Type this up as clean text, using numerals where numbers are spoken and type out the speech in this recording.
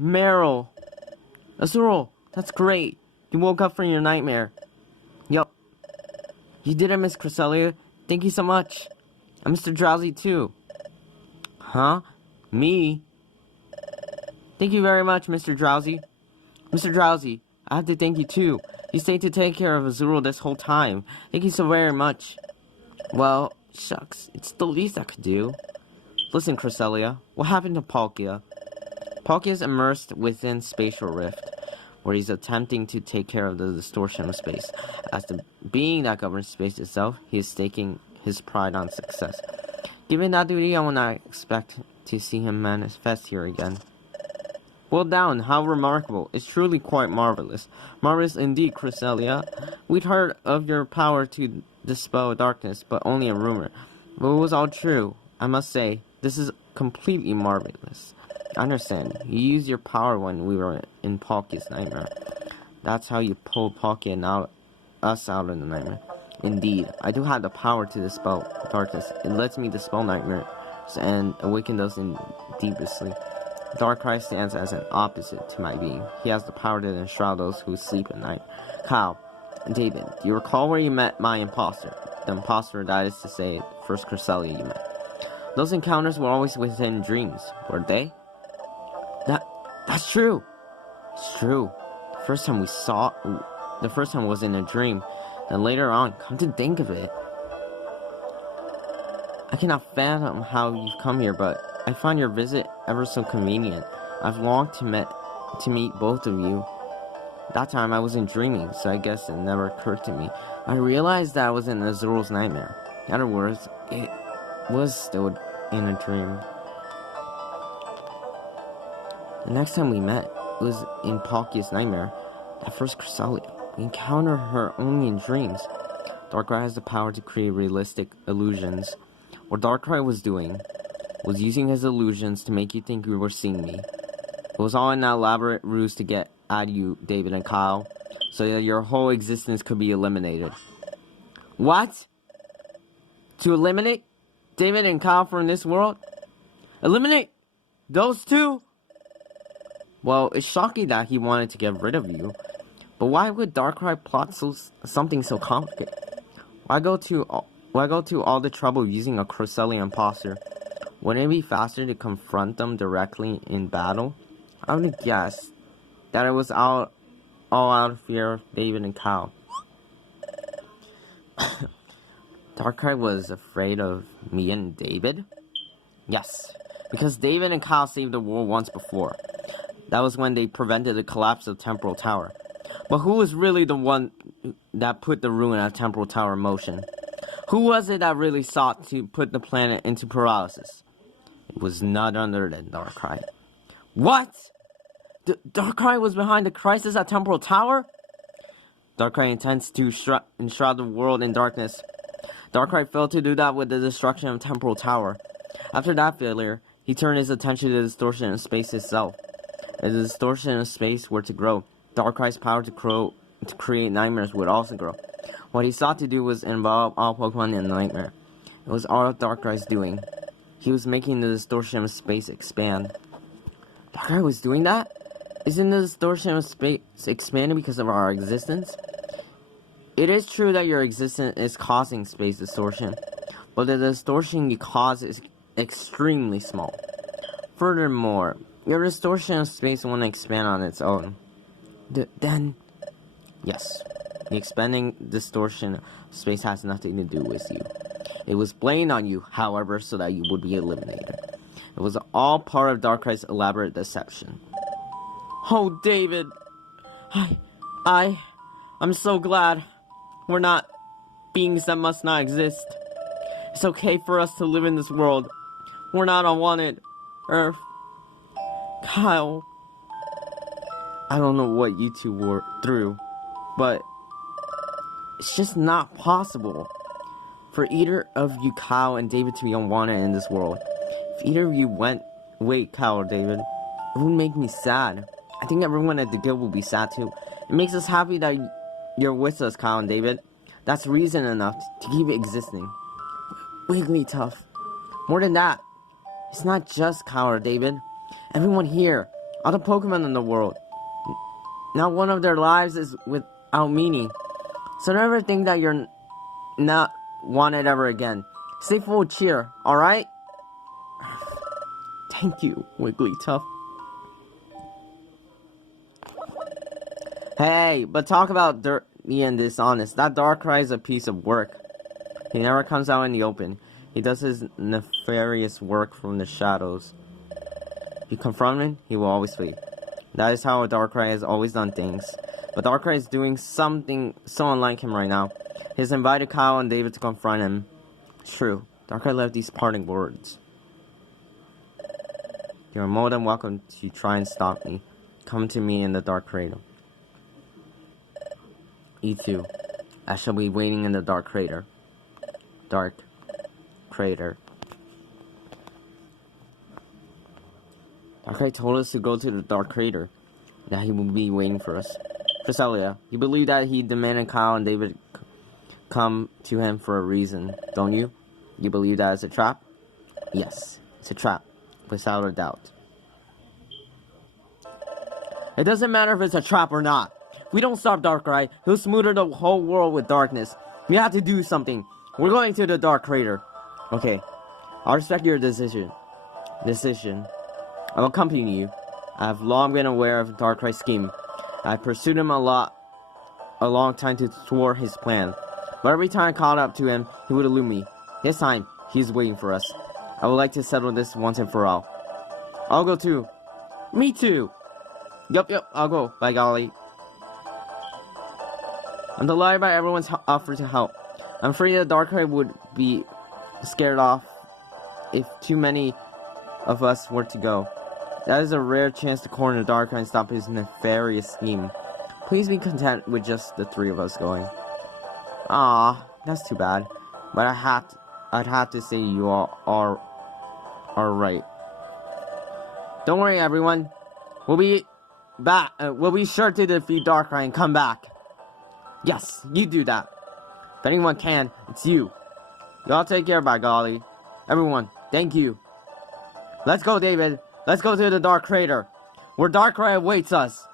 Meryl! Azul, that's great. You woke up from your nightmare. Yup. You did it, Miss Cresselia. Thank you so much. I'm Mr. Drowsy, too. Huh? Me? Thank you very much, Mr. Drowsy. Mr. Drowsy, I have to thank you, too. You stayed to take care of Azul this whole time. Thank you so very much. Well, shucks. It's the least I could do. Listen, Cresselia, what happened to Palkia? Palkia is immersed within Spatial Rift, where he's attempting to take care of the distortion of space. As the being that governs space itself, he is staking his pride on success. Given that duty, I will not expect to see him manifest here again. Well done, how remarkable. It's truly quite marvelous. Marvelous indeed, Cresselia. We'd heard of your power to dispel darkness, but only a rumor. But it was all true. I must say, this is completely marvelous. I understand. You used your power when we were in Palkia's nightmare. That's how you pulled Palkia and us out of the nightmare. Indeed, I do have the power to dispel darkness. It lets me dispel nightmares and awaken those in deeply. Darkrai stands as an opposite to my being. He has the power to enshroud those who sleep at night. Kyle, David, do you recall where you met my imposter? The imposter, that is to say, first Cresselia you met. Those encounters were always within dreams, weren't they? That's true. It's true. The first time was in a dream. Then later on, come to think of it, I cannot fathom how you've come here, but I find your visit ever so convenient. I've longed to meet both of you. That time I wasn't dreaming, so I guess it never occurred to me. I realized that I was in Azul's nightmare. In other words, it was still in a dream. The next time we met, it was in Palkia's nightmare. That first Cresselia, we encountered her only in dreams. Darkrai has the power to create realistic illusions. What Darkrai was doing was using his illusions to make you think you were seeing me. It was all an elaborate ruse to get at you, David and Kyle, so that your whole existence could be eliminated. What? To eliminate David and Kyle from this world? Eliminate those two? Well, it's shocking that he wanted to get rid of you. But why would Darkrai plot something so complicated? Why go to all the trouble using a Cresselia imposter? Wouldn't it be faster to confront them directly in battle? I would guess that it was all out of fear of David and Kyle. Darkrai was afraid of me and David? Yes, because David and Kyle saved the world once before. That was when they prevented the collapse of Temporal Tower. But who was really the one that put the ruin of Temporal Tower in motion? Who was it that really sought to put the planet into paralysis? It was none other than Darkrai. What? Darkrai was behind the crisis at Temporal Tower? Darkrai intends to enshroud the world in darkness. Darkrai failed to do that with the destruction of Temporal Tower. After that failure, he turned his attention to the distortion of space itself. As the distortion of space were to grow, Darkrai's power to create nightmares would also grow. What he sought to do was involve all Pokemon in a nightmare. It was all Darkrai's doing. He was making the distortion of space expand. Darkrai was doing that? Isn't the distortion of space expanding because of our existence? It is true that your existence is causing space distortion, but the distortion you cause is extremely small. Furthermore, your distortion of space won't expand on its own. Then, yes, the expanding distortion of space has nothing to do with you. It was blamed on you, however, so that you would be eliminated. It was all part of Darkrai's elaborate deception. Oh, David, I'm so glad we're not beings that must not exist. It's okay for us to live in this world. We're not unwanted Earth. Kyle, I don't know what you two were through, but it's just not possible for either of you, Kyle and David, to be unwanted in this world. If either of you wait, Kyle or David, it would make me sad. I think everyone at the guild will be sad too. It makes us happy that you're with us, Kyle and David. That's reason enough to keep existing. Wigglytuff. More than that, it's not just Kyle or David. Everyone here, All the Pokemon in the world. Not one of their lives is without meaning. So never think that you're not wanted ever again. Stay full of cheer, alright? Thank you, Wigglytuff. Hey, but talk about dirty and dishonest. That Darkrai is a piece of work. He never comes out in the open. He does his nefarious work from the shadows. If you confront him, he will always flee. That is how a Darkrai has always done things. But Darkrai is doing something so unlike him right now. He has invited Kyle and David to confront him. It's true. Darkrai left these parting words. You are more than welcome to try and stop me. Come to me in the Dark Cradle. E2. I shall be waiting in the Dark Crater. Dark Crater. Darkrai told us to go to the Dark Crater. That he will be waiting for us. Cresselia, you believe that he demanded Kyle and David come to him for a reason, don't you? You believe that it's a trap? Yes, it's a trap. Without a doubt. It doesn't matter if it's a trap or not. If we don't stop Darkrai, he'll smother the whole world with darkness. We have to do something. We're going to the Dark Crater. Okay, I'll respect your decision. I'll accompany you. I have long been aware of Darkrai's scheme. I pursued him a long time to thwart his plan. But every time I caught up to him, he would elude me. This time, he's waiting for us. I would like to settle this once and for all. I'll go too. Me too. Yup, I'll go, by golly. I'm delighted by everyone's offer to help. I'm afraid that Darkrai would be scared off if too many of us were to go. That is a rare chance to corner Darkrai and stop his nefarious scheme. Please be content with just the three of us going. Ah, that's too bad. But I'd have to say you all are right. Don't worry, everyone. We'll be back. We'll be sure to defeat Darkrai and come back. Yes, you do that. If anyone can, it's you. Y'all take care, by golly. Everyone, thank you. Let's go, David. Let's go to the Dark Crater, where Darkrai awaits us.